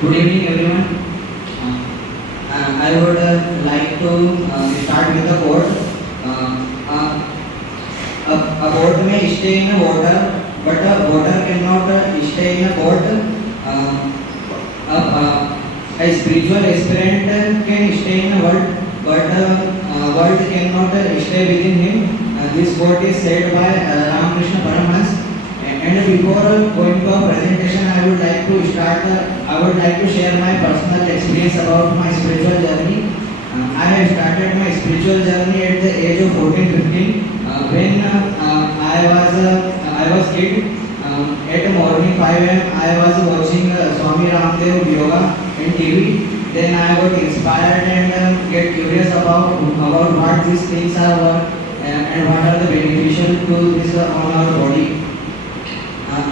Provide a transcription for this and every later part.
Good evening, everyone. I would like to start with a quote. A boat may stay in a water, but a water cannot stay in a boat. A spiritual aspirant can stay in a world, but a world cannot stay within him. This quote is said by Ramakrishna Paramhans. And before going to a presentation, I would like to share my personal experience about my spiritual journey. I have started my spiritual journey at the age of 14-15 when I was kid. At morning 5 a.m. I was watching Swami Ramdev yoga in TV. Then I got inspired and get curious about what these things are and what are the beneficial to this on our body. I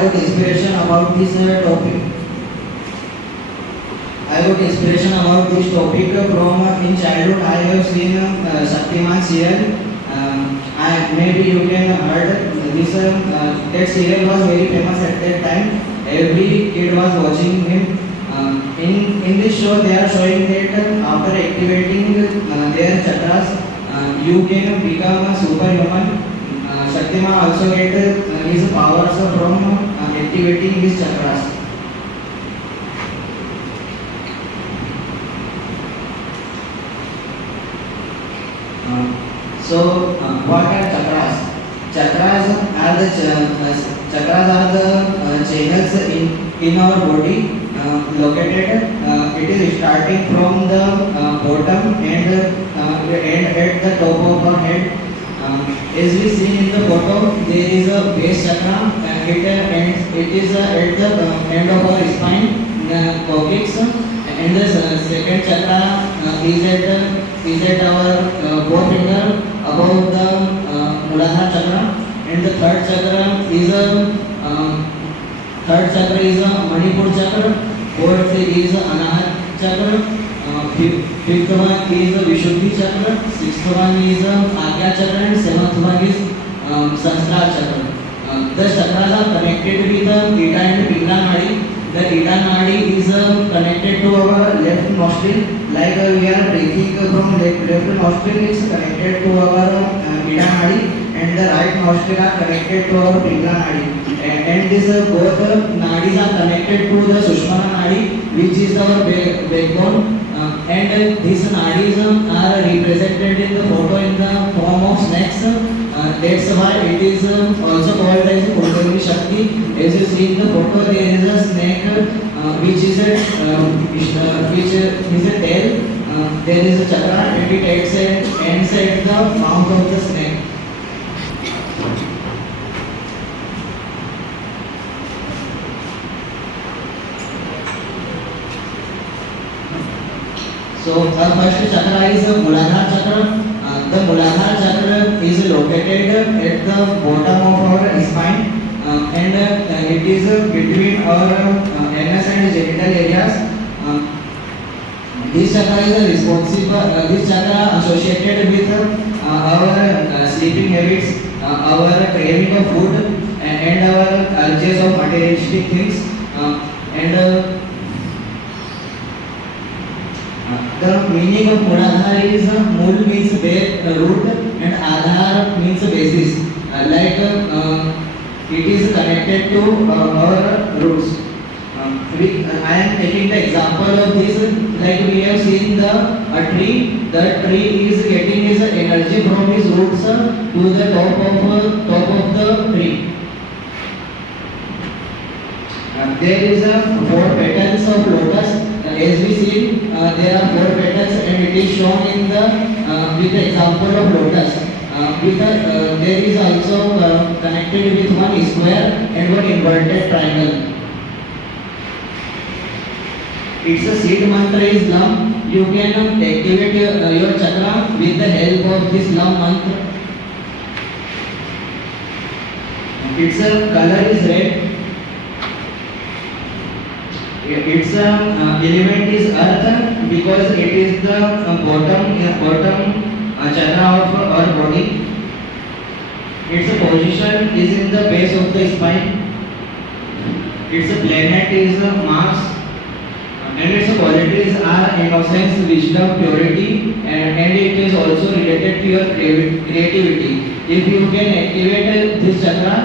got inspiration about this topic. I got inspiration about this topic from in childhood. I have seen Shaktiman serial. Maybe you can heard this. That serial was very famous at that time. Every kid was watching him. In this show, they are showing that after activating their chakras, you can become a superhuman. Shaktiman also get his powers from activating his chakras. What are chakras? Chakras are the channels in our body located. It is starting from the bottom and at the top of our head. As we see in the photo, there is a base chakra. It is at the end of our spine, coccyx, and the second chakra is at our forefinger above the Muladhara chakra, and the third chakra is a Manipur chakra. Fourth is Anahata chakra. Fifth one is Vishuddhi chakra. Sixth one is Agya chakra, and seventh one is Sahasrara chakra. The chakras are connected with the Ida and Pingala nadi. The Ida nadi is connected to our left nostril. Like we are breathing from left nostril is connected to our Ida nadi, and the right nostril are connected to our Pingala nadi. And this both nadis are connected to the Sushumna nadi, which is our backbone. And these nadis are represented in the photo in the form of snakes. That's why it is also called as Kundalini Shakti. As you see in the photo, there is a snake which is a tail. There is a chakra and it ends at the mouth of the snake. So the first chakra is Muladhara chakra. The Muladhara chakra is located at the bottom of our spine, and it is between our anus and genital areas. This chakra is responsible. This chakra associated with our sleeping habits, our craving of food, and our urges of materialistic things, and the meaning of Muladhara is Mul means root and Adhar means basis. It is connected to our roots. I am taking the example of this. Like we have seen a tree. The tree is getting his energy from his roots to the top of the tree. There is four petals of lotus. As we see, there are four petals, and it is shown in with the example of lotus. There is also connected with one square and one inverted triangle. Its a seed mantra is Lam. You can activate your chakra with the help of this Lam mantra. Its color is red. Its element is earth because it is the bottom chakra of our body. Its position is in the base of the spine. Its planet is Mars. And its qualities are innocence, wisdom, purity, and it is also related to your creativity. If you can activate this chakra,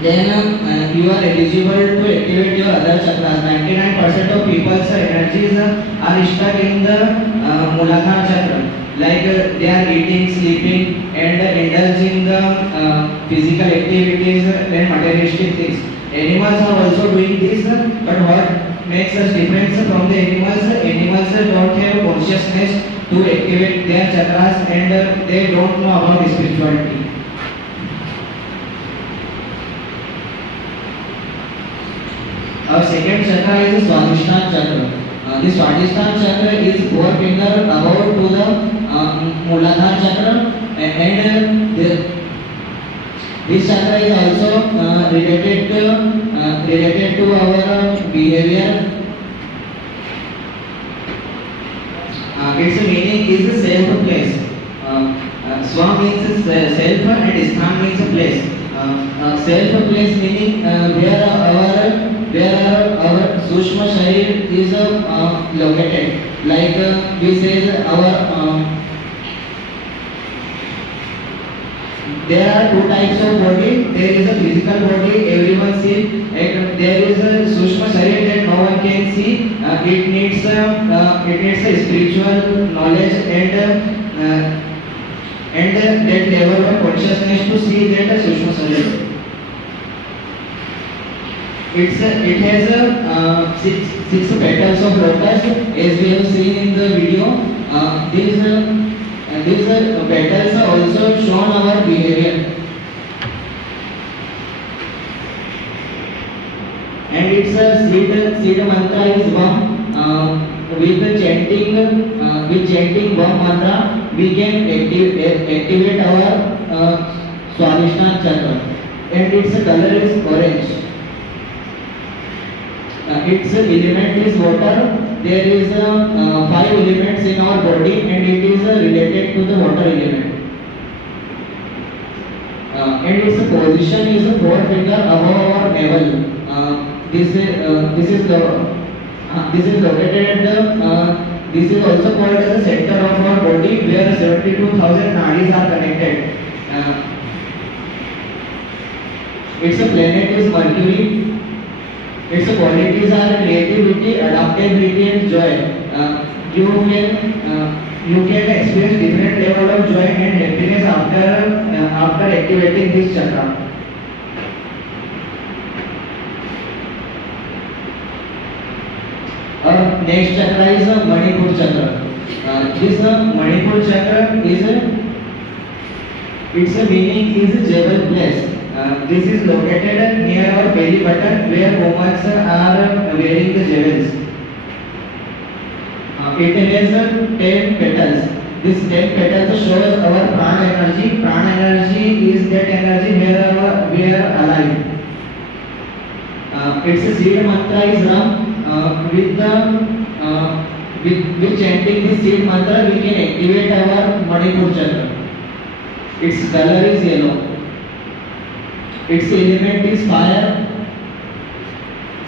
then you are eligible to activate your other chakras. 99% of people's energies are stuck in the Muladhara chakra. Like they are eating, sleeping, and indulging the physical activities and materialistic things. Animals are also doing this, but what makes us different from the animals? Animals don't have consciousness to activate their chakras, and they don't know about spirituality. Our second chakra is Swadhisthana chakra. This Swadhisthana chakra is four finger above to the Muladhara chakra, and this chakra is also related to our behavior. Its meaning is self place. Swa means self and Sthan means place. Self place meaning where our Sushma Sharir is located. Like we say there are two types of body. There is a physical body everyone see, and there is a Sushma Sharir that no one can see. It needs a spiritual knowledge and that level of consciousness to see that Sushma Sharir. It has six petals of lotus, as we have seen in the video. These petals are also shown our behavior, and its seed mantra is Vam. With chanting Vam mantra, we can activate our Swadhisthana chakra, and its color is orange. Its element is water. There is 5 elements in our body, and it is related to the water element. And its position is 4 finger above our navel. This is located at the. This is also called as the center of our body, where 72,000 nadis are connected. Its planet is Mercury. Its qualities are creativity, adaptability, and joy. You can experience different level of joy and happiness after activating this chakra. Our next chakra is Manipur chakra. This Manipur chakra its meaning is jewel place. This is located near our belly button, where women are wearing the jewels. It has 10 petals. This 10 petals shows our prana energy. Prana energy is that energy where we are alive. Its seed mantra is Ram. With chanting this seed mantra, we can activate our Manipur chakra. Its color is yellow. Its element is fire,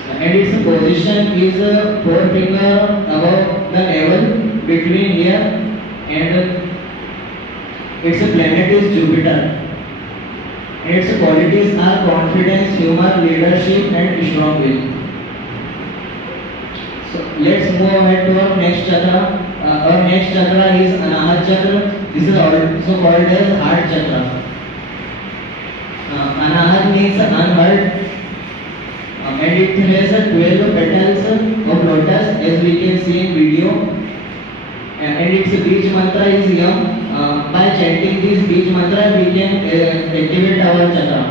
and its position is 4 finger above the navel, between here, and its planet is Jupiter. And its qualities are confidence, humor, leadership, and strong will. So let's move ahead to our next chakra. Our next chakra is Anahat chakra. This is also called as heart chakra. Anahat means unheard, and it has 12 petals of lotus, as we can see in video. And its beach mantra is Yam. By chanting this beach mantra, we can activate our chakra.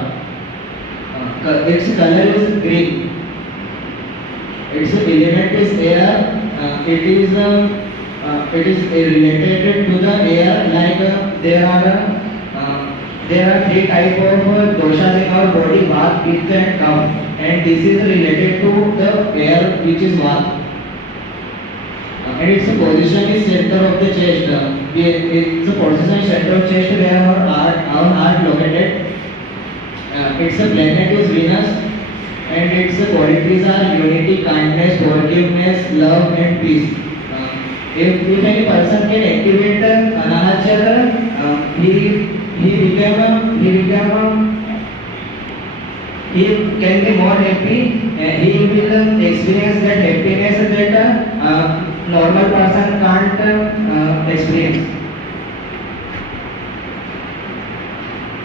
Its color is green. Its element is air. It is related to the air. Like there are 3 types of doshas in our body: Vata, Pitta, and Kapha, and this is related to the air, which is Vata. And its position is center of the chest. Its position center of chest, where our heart located. Its planet is Venus, and its qualities are unity, kindness, forgiveness, love, and peace. If any person can activate Anahat chakra, he can be more happy. He will experience that happiness that normal person can't experience.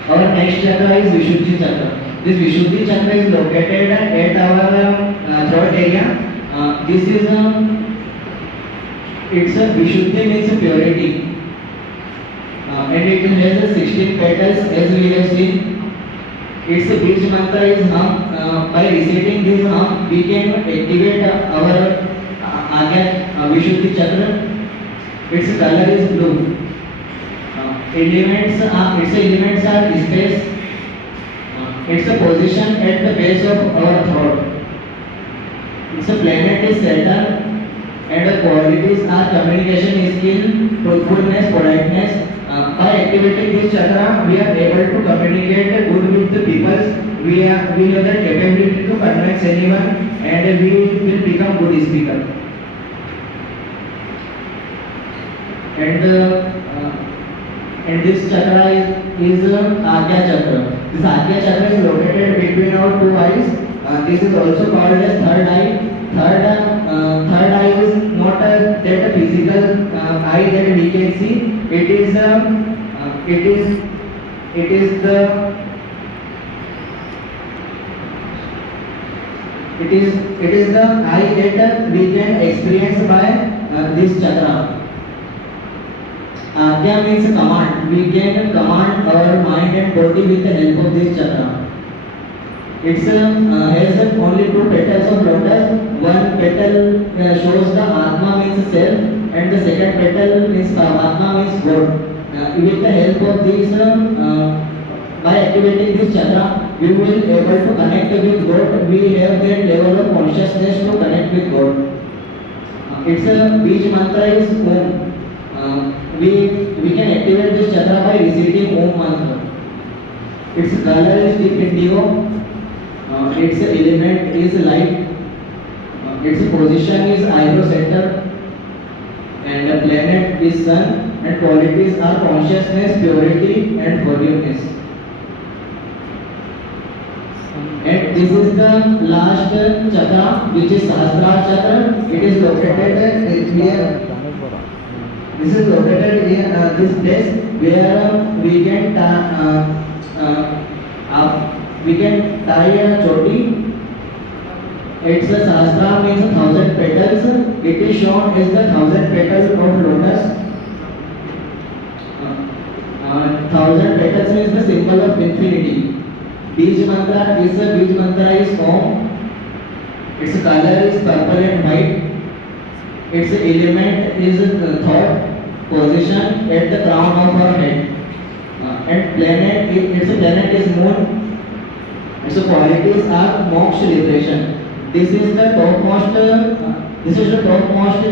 Our next chakra is Vishuddhi chakra. This Vishuddhi chakra is located at our throat area. This is it's a Vishuddhi means purity, and it has 16 petals as we have seen. Its Bij mantra is Hum. By reciting this Hum, we can activate our Vishuddhi chakra. Its color is blue. Its elements are space. Its a position at the base of our throat. Its a planet is Saturn, and the qualities are communication skill, truthfulness, politeness. By activating this chakra, we are able to communicate good with the people. We have the capability to convince anyone, and we will become good speaker. And this chakra is Agya chakra. This Agya chakra is located between our two eyes. This is also called as third eye. Third eye is not that physical eye that we can see. It is the eye that we can experience by this chakra. Agya means command. We can command our mind and body with the help of this chakra. It has only two petals of lotus. One petal shows the Atma means self, and the second petal means Paramatma means God. With the help of this, by activating this chakra, we will able to connect with God. We have that level of consciousness to connect with God. Its Bij mantra is Om. We can activate this chakra by reciting Om mantra. Its color is deep indigo. Its element is light. Its position is eyebrow center, and the planet is sun, and qualities are consciousness, purity, and forgiveness. And this is the last chakra, which is Sahasrara chakra. It is located here. This is located in this place where we can tie a choti. Its Sahasrara means 1,000 petals. It is shown as the 1,000 petals of lotus. 1,000 petals is the symbol of infinity. Bij mantra is Om. Its color is purple and white. Its element is thought. Position at the crown of our head. And its planet is moon. Its qualities are moksha, liberation. This is the topmost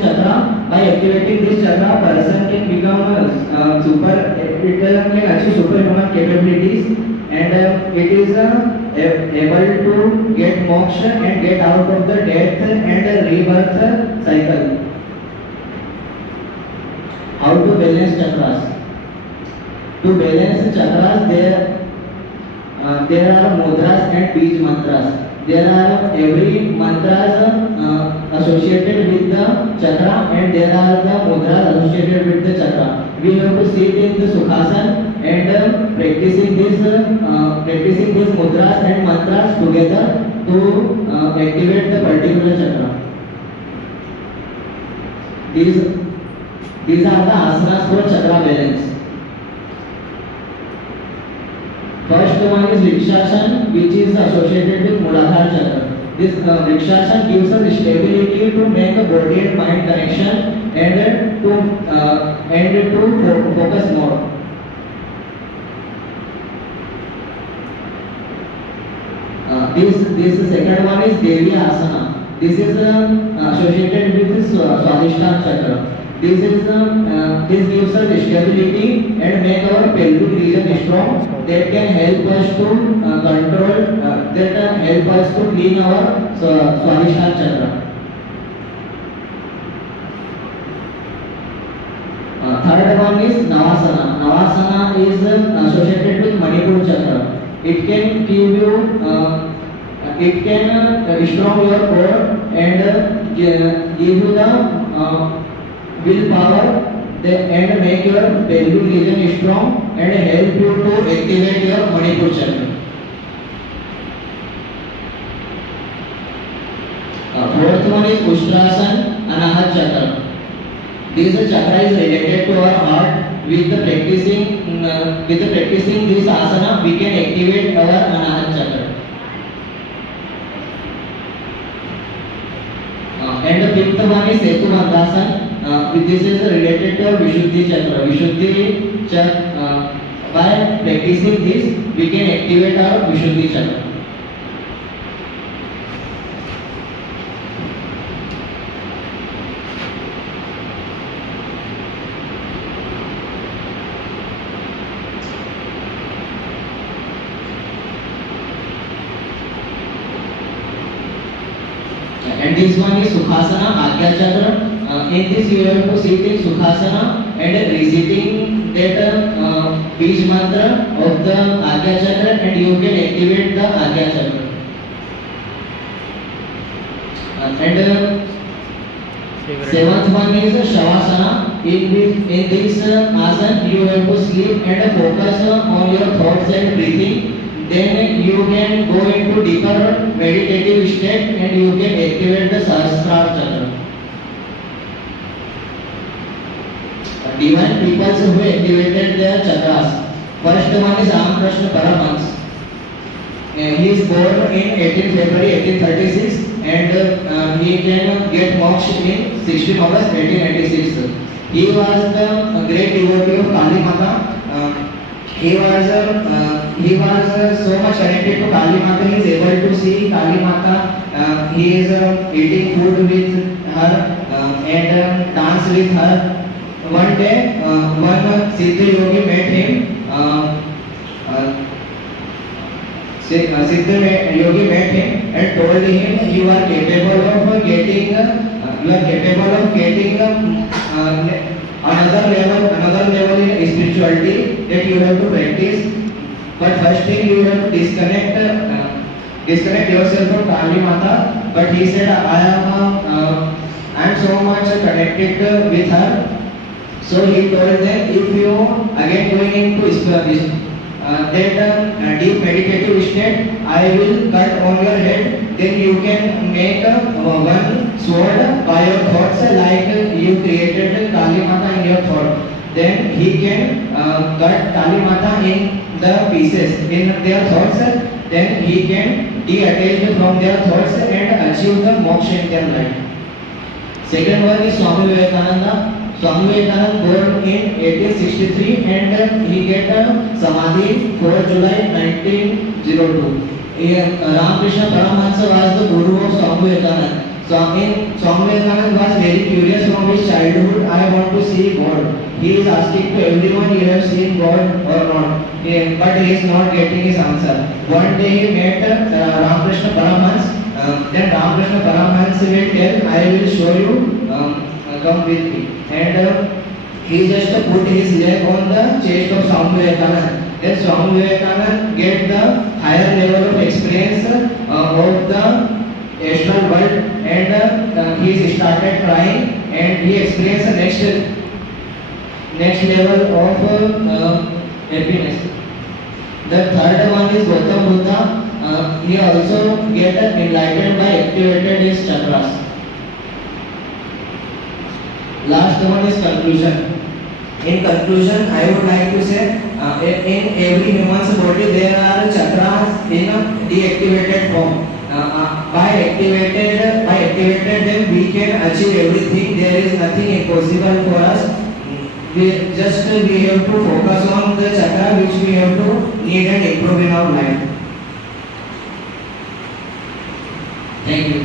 chakra. By activating this chakra, person can become it can achieve superhuman capabilities, and it is able to get moksha and get out of the death and rebirth cycle. How to balance chakras? To balance chakras, there are mudras and Bij mantras. There are every mantras associated with the chakra, and there are the mudras associated with the chakra. We have to sit in the Sukhasana and practicing these mudras and mantras together to activate the particular chakra. These are the asanas for chakra balance. First one is Vrikshasana, which is associated with Muladhara chakra. This Vrikshasana gives us stability to make a body and mind connection, and to focus more. This second one is Devi Asana. This is associated with Swadhisthana chakra. This gives us stability and make our pelvic region strong. That can help us to control. That can help us to clean our Swadhisthana chakra. Third one is Navasana. Navasana is associated with Manipur chakra. It can give you, it can strong your core and give you the willpower and make your pelvic region strong and help you to activate your Manipur chakra. Fourth one is Ustrasana, Anahat chakra. This chakra is related to our heart. With the practicing this asana, we can activate our Anahat chakra. And the fifth one is Setu Bandhasana. This is related to our Vishuddhi chakra. By practicing this, we can activate our Vishuddhi chakra. And this one is Sukhasana, Agya chakra. In this you have to sit in Sukhasana and reciting that Bij mantra of the Agya chakra and you can activate the Agya chakra. And seventh one is Shavasana. In this asana you have to sleep and focus on your thoughts and breathing. Then you can go into deeper meditative state and you can activate the Sahasrara chakra. Divine peoples who activated their chakras. First one is Ramakrishna Paramahansa. He is born in 18 February 1836 and he can get moksha in 16 August 1886. He was the great devotee of Kali Mata. He was so much connected to Kali Mata. He is able to see Kali Mata. He is eating food with her and dance with her. One day, one Siddha Yogi met him. Siddha Yogi met him and told him, "You are capable of getting another level in spirituality that you have to practice. But first thing you have to disconnect yourself from Kali Mata." But he said, I am so much connected with her. So he told them, if you again going into that deep meditative state, I will cut on your head. Then you can make one sword by your thoughts, like you created Kali Mata in your thought. Then he can cut Kali Mata in the pieces in their thoughts. Then he can detach from their thoughts and achieve the moksha in their life. Second one is Swami Vivekananda. Swami Vivekananda born in 1863 and he get Samadhi 4 July 1902. Ramakrishna Paramahansa was the guru of Swami Vivekananda. Swami Vivekananda was very curious from his childhood. I want to see God. He is asking to everyone, you have seen God or not? But he is not getting his answer. One day he met Ramakrishna Paramahansa. Then Ramakrishna Paramahansa will tell, I will show you, come with me. And he just put his leg on the chest of Swami Vivekananda. Then Swami Vivekananda get the higher level of experience of the astral world and he started crying and he experienced the next level of happiness. The third one is Gautam Buddha. He also get enlightened by activated his chakras. Last one is conclusion. In conclusion, I would like to say, in every human's body there are chakras in a deactivated form. By activated them, we can achieve everything. There is nothing impossible for us. We have to focus on the chakra which we have to need and improve in our life. Thank you.